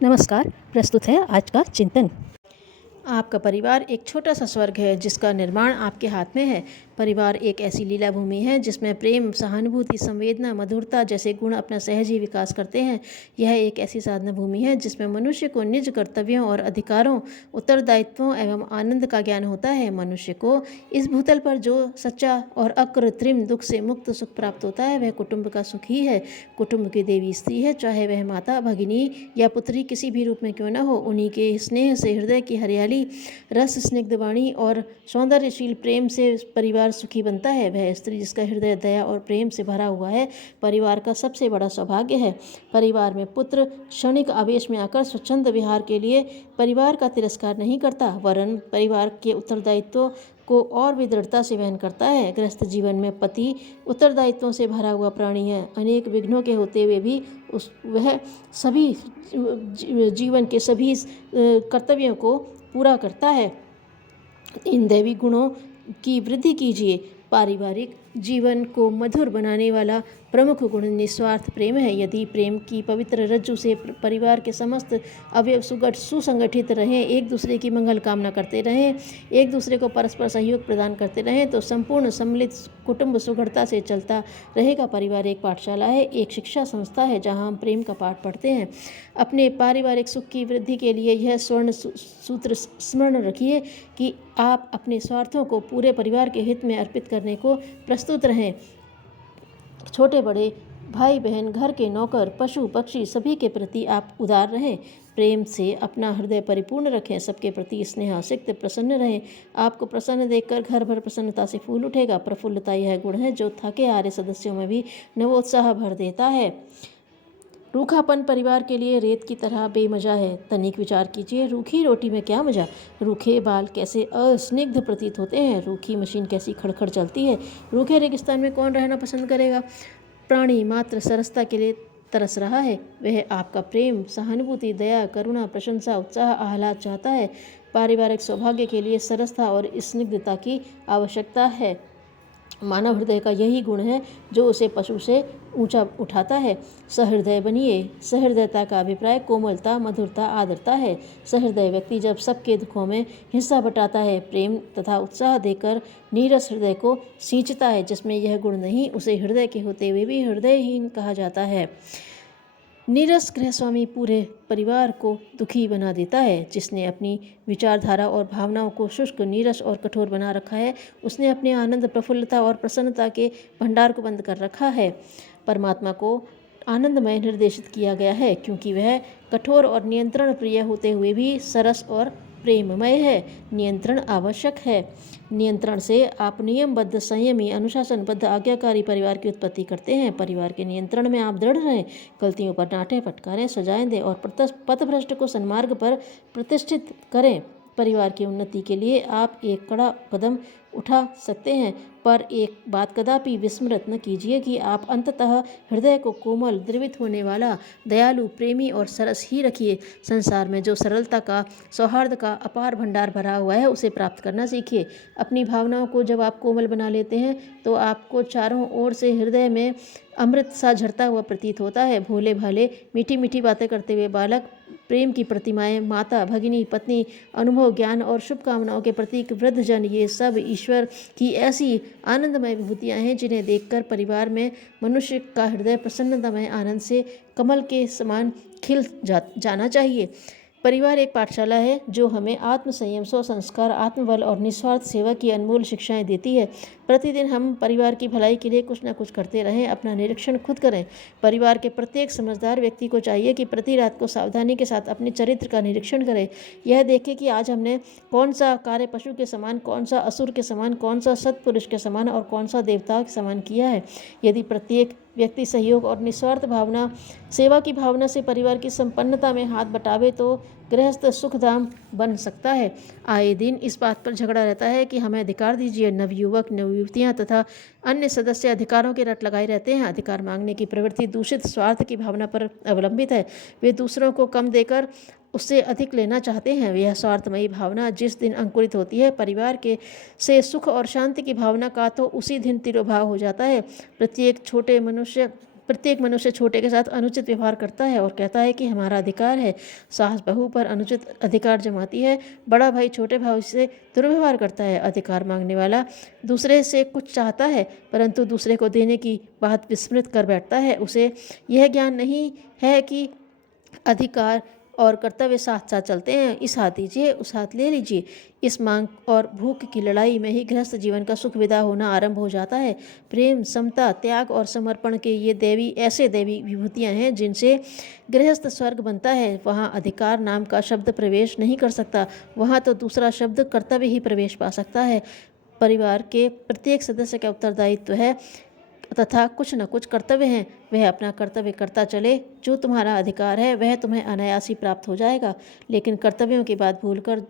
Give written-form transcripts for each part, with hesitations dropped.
नमस्कार। प्रस्तुत है आज का चिंतन। आपका परिवार एक छोटा सा स्वर्ग है जिसका निर्माण आपके हाथ में है। परिवार एक ऐसी लीला भूमि है जिसमें प्रेम, सहानुभूति, संवेदना, मधुरता जैसे गुण अपना सहज ही विकास करते हैं। यह एक ऐसी साधना भूमि है जिसमें मनुष्य को निज कर्तव्यों और अधिकारों, उत्तरदायित्वों एवं आनंद का ज्ञान होता है। मनुष्य को इस भूतल पर जो सच्चा और अकृत्रिम दुख से मुक्त सुख प्राप्त होता है वह कुटुंब का सुख ही है। कुटुंब की देवी स्त्री है, चाहे वह माता, भगिनी या पुत्री किसी भी रूप में क्यों न हो। उन्हीं के स्नेह से हृदय की हरियाली, रस स्निग्ध वाणी और सौंदर्यशील प्रेम से परिवार सुखी बनता है। वह स्त्री जिसका हृदय दया और प्रेम से भरा हुआ है परिवार का सबसे बड़ा सौभाग्य है। परिवार में पुत्र क्षणिक आवेश में आकर स्वच्छंद विहार के लिए परिवार का तिरस्कार नहीं करता, वरन परिवार के उत्तरदायित्व को और भी दृढ़ता से वहन करता है। गृहस्थ जीवन में पति उत्तरदायित्वों से भरा हुआ प्राणी है। अनेक विघ्नों के होते हुए भी वह सभी जीवन के सभी कर्तव्यों को पूरा करता है। इन दैवी गुणों की वृद्धि कीजिए। पारिवारिक जीवन को मधुर बनाने वाला प्रमुख गुण निस्वार्थ प्रेम है। यदि प्रेम की पवित्र रज्जु से परिवार के समस्त अवयव सुसंगठित रहें, एक दूसरे की मंगल कामना करते रहें, एक दूसरे को परस्पर सहयोग प्रदान करते रहें, तो संपूर्ण सम्मिलित कुटुंब सुगढ़ता से चलता रहेगा। परिवार एक पाठशाला है, एक शिक्षा संस्था है जहाँ हम प्रेम का पाठ पढ़ते हैं। अपने पारिवारिक सुख की वृद्धि के लिए यह स्वर्ण सूत्र स्मरण रखिए कि आप अपने स्वार्थों को पूरे परिवार के हित में अर्पित करने को प्रस्तुत रहें। छोटे बड़े, भाई बहन, घर के नौकर, पशु पक्षी सभी के प्रति आप उदार रहें। प्रेम से अपना हृदय परिपूर्ण रखें। सबके प्रति स्नेहासिक्त प्रसन्न रहें। आपको प्रसन्न देखकर घर भर प्रसन्नता से फूल उठेगा। प्रफुल्लता यह गुण है जो थके हारे सदस्यों में भी नवोत्साह भर देता है। रूखापन परिवार के लिए रेत की तरह बेमजा है। तनिक विचार कीजिए, रूखी रोटी में क्या मजा। रूखे बाल कैसे अस्निग्ध प्रतीत होते हैं। रूखी मशीन कैसी खड़खड़ चलती है। रूखे रेगिस्तान में कौन रहना पसंद करेगा। प्राणी मात्र सरसता के लिए तरस रहा है। वह आपका प्रेम, सहानुभूति, दया, करुणा, प्रशंसा, उत्साह, आह्लाद चाहता है। पारिवारिक सौभाग्य के लिए सरसता और स्निग्धता की आवश्यकता है। मानव हृदय का यही गुण है जो उसे पशु से ऊंचा उठाता है। सहृदय बनिए। सहृदयता का अभिप्राय कोमलता, मधुरता, आर्द्रता है। सहृदय व्यक्ति जब सबके दुखों में हिस्सा बटाता है, प्रेम तथा उत्साह देकर नीरस हृदय को सींचता है। जिसमें यह गुण नहीं उसे हृदय के होते हुए भी हृदयहीन कहा जाता है। नीरस गृहस्वामी पूरे परिवार को दुखी बना देता है। जिसने अपनी विचारधारा और भावनाओं को शुष्क, नीरस और कठोर बना रखा है उसने अपने आनंद, प्रफुल्लता और प्रसन्नता के भंडार को बंद कर रखा है। परमात्मा को आनंदमय निर्देशित किया गया है क्योंकि वह कठोर और नियंत्रण प्रिय होते हुए भी सरस और प्रेममय है। नियंत्रण आवश्यक है। नियंत्रण से आप नियमबद्ध, संयमी, अनुशासनबद्ध, आज्ञाकारी परिवार की उत्पत्ति करते हैं। परिवार के नियंत्रण में आप दृढ़ रहें। गलतियों पर डांटें, फटकारें, सजाएं दें और पथभ्रष्ट को सन्मार्ग पर प्रतिष्ठित करें। परिवार की उन्नति के लिए आप एक कड़ा कदम उठा सकते हैं, पर एक बात कदापि विस्मृत न कीजिए कि आप अंततः हृदय को कोमल, द्रवित होने वाला, दयालु, प्रेमी और सरस ही रखिए। संसार में जो सरलता का, सौहार्द का अपार भंडार भरा हुआ है उसे प्राप्त करना सीखिए। अपनी भावनाओं को जब आप कोमल बना लेते हैं तो आपको चारों ओर से हृदय में अमृत सा झरता हुआ प्रतीत होता है। भोले भाले, मीठी मीठी बातें करते हुए बालक, प्रेम की प्रतिमाएं, माता, भगिनी, पत्नी, अनुभव, ज्ञान और शुभकामनाओं के प्रतीक वृद्धजन, ये सब ईश्वर की ऐसी आनंदमय विभूतियाँ हैं जिन्हें देखकर परिवार में मनुष्य का हृदय प्रसन्नतामय आनंद से कमल के समान खिल जाना चाहिए। परिवार एक पाठशाला है जो हमें आत्मसंयम, स्वसंस्कार, आत्मबल और निस्वार्थ सेवा की अनमोल शिक्षाएं देती है। प्रतिदिन हम परिवार की भलाई के लिए कुछ न कुछ करते रहें। अपना निरीक्षण खुद करें। परिवार के प्रत्येक समझदार व्यक्ति को चाहिए कि प्रति रात को सावधानी के साथ अपने चरित्र का निरीक्षण करें। यह देखें कि आज हमने कौन सा कार्य पशु के समान, कौन सा असुर के समान, कौन सा सत्पुरुष के समान और कौन सा देवता के समान किया है। यदि प्रत्येक व्यक्ति सहयोग और निस्वार्थ भावना, सेवा की भावना से परिवार की संपन्नता में हाथ बटावे तो गृहस्थ सुखधाम बन सकता है। आए दिन इस बात पर झगड़ा रहता है कि हमें अधिकार दीजिए। नवयुवक, नवयुवतियाँ तथा अन्य सदस्य अधिकारों के रट लगाए रहते हैं। अधिकार मांगने की प्रवृत्ति दूषित स्वार्थ की भावना पर अवलंबित है। वे दूसरों को कम देकर उससे अधिक लेना चाहते हैं। यह स्वार्थमयी भावना जिस दिन अंकुरित होती है परिवार के से सुख और शांति की भावना का तो उसी दिन तिरोभाव हो जाता है। प्रत्येक छोटे मनुष्य प्रत्येक मनुष्य छोटे के साथ अनुचित व्यवहार करता है और कहता है कि हमारा अधिकार है। सास बहू पर अनुचित अधिकार जमाती है। बड़ा भाई छोटे भाई से दुर्व्यवहार करता है। अधिकार मांगने वाला दूसरे से कुछ चाहता है परंतु दूसरे को देने की बात विस्मृत कर बैठता है। उसे यह ज्ञान नहीं है कि अधिकार और कर्तव्य साथ साथ चलते हैं। इस हाथ दीजिए, उस हाथ ले लीजिए। इस मांग और भूख की लड़ाई में ही गृहस्थ जीवन का सुख विदा होना आरंभ हो जाता है। प्रेम, समता, त्याग और समर्पण के ये ऐसे दैवी विभूतियाँ हैं जिनसे गृहस्थ स्वर्ग बनता है। वहाँ अधिकार नाम का शब्द प्रवेश नहीं कर सकता, वहाँ तो दूसरा शब्द कर्तव्य ही प्रवेश पा सकता है। परिवार के प्रत्येक सदस्य का उत्तरदायित्व है तथा कुछ न कुछ कर्तव्य हैं। वह अपना कर्तव्य करता चले। जो तुम्हारा अधिकार है वह तुम्हें अनायास ही प्राप्त हो जाएगा। लेकिन कर्तव्यों की बात भूलकर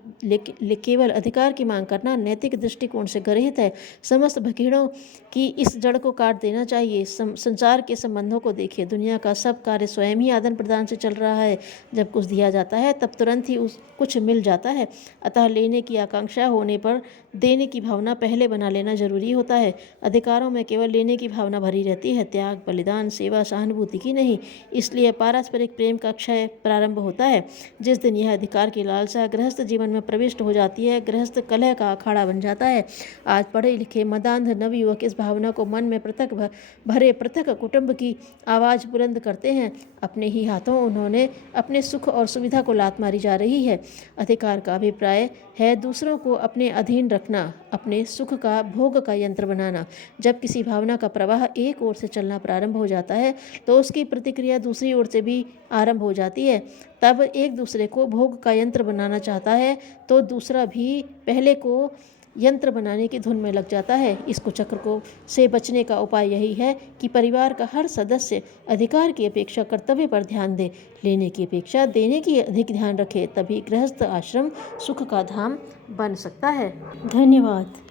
केवल अधिकार की मांग करना नैतिक दृष्टिकोण से गर्हित है। समस्त भकीड़ों की इस जड़ को काट देना चाहिए। संसार के संबंधों को देखिए। दुनिया का सब कार्य स्वयं ही आदान प्रदान से चल रहा है। जब कुछ दिया जाता है तब तुरंत ही कुछ मिल जाता है। अतः लेने की आकांक्षा होने पर देने की भावना पहले बना लेना जरूरी होता है। अधिकारों में केवल लेने की भावना भरी रहती है, त्याग, बलिदान, सेवा, सहानुभूति की नहीं। इसलिए पारस्परिक प्रेम का क्षय प्रारंभ होता है। जिस दिन यह अधिकार की लालसा गृहस्थ जीवन में प्रविष्ट हो जाती है, गृहस्थ कलह का अखाड़ा बन जाता है। आज पढ़े लिखे मदांध नवयुवक इस भावना को मन में भरे पृथक कुटुंब की आवाज़ बुलंद करते हैं। अपने ही हाथों उन्होंने अपने सुख और सुविधा को लात मारी जा रही है। अधिकार का अभिप्राय है दूसरों को अपने अधीन रखना, अपने सुख का भोग का यंत्र बनाना। जब किसी भावना का प्रवाह एक ओर से चलना प्रारंभ हो जाता है तो उसकी प्रतिक्रिया दूसरी ओर से भी आरंभ हो जाती है। तब एक दूसरे को भोग का यंत्र बनाना चाहता है तो दूसरा भी पहले को यंत्र बनाने की धुन में लग जाता है। इस कुचक्र को से बचने का उपाय यही है कि परिवार का हर सदस्य अधिकार की अपेक्षा कर्तव्य पर ध्यान दे, लेने की अपेक्षा देने की अधिक ध्यान रखे। तभी गृहस्थ आश्रम सुख का धाम बन सकता है। धन्यवाद।